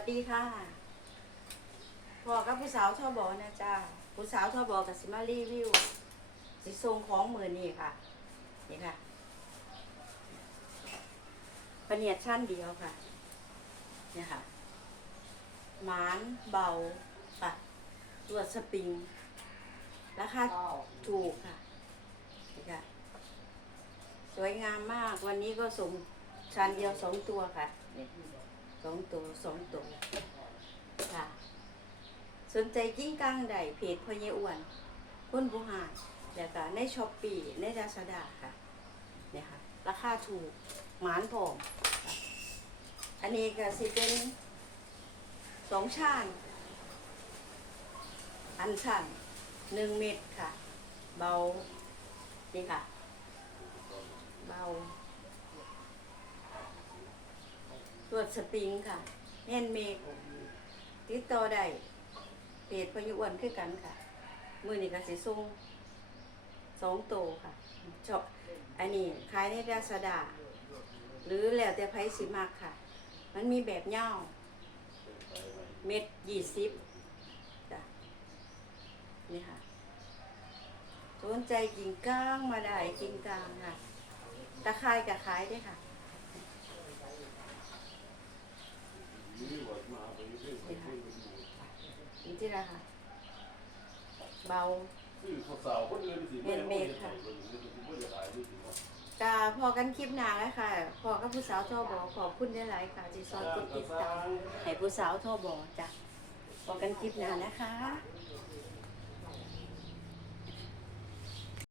วัสดีค่ะพ่อกับผู้สาวชอบบอกนะจ้าผู้สาวชอบบอกกับสิมารีวิว สิทรงของมือนี่ค่ะ นี่ค่ะปะเนียดชั้นเดียวค่ะ เนี่ยค่ะ หมานเบาค่ะตรวจสปริง ราคาถูกค่ะ นี่ค่ะ สวยงามมาก วันนี้ก็สมชั้นเดียวสองตัวค่ะนี่ สองตัวสองตัวค่ะ สนใจกิ้งกังใดเพจพอเยอ้วนคุณบุหารแล้วก็ในช้อปปี้ในดาซาดาค่ะเนี่ยค่ะ ราคาถูกหมานผอมอันนี้ก็สิเป็นสองชานอันชันหนึ่งเม็ดค่ะ เบานี่ค่ะ เบา ตรวจสปริงค่ะแน่นเมกติดต่อได้เพจพยุอ้วนคือกันค่ะ มือนี้ก็สิส่งสองโตวค่ะชอบอันนี้ขายในดาซาดา หรือแล้วแต่ไผสิมากค่ะ มันมีแบบเง่าเม็ดยี่สิบจ้ะนี่ค่ะสนใจกิ่งก้างมาได้กิ่งกลางค่ะ ตะไคร้กับขายด้วยค่ะ นี่ที่ละค่ะ เบากาพอกันคลิปหนาแล้วค่ะพอกับผู้สาวโทรบอกขอบคุณได้หลายๆค่ะที่ซอยกดติดตามให้ผู้สาวโทรบอกจ้ะพอกันคลิปหนานะคะ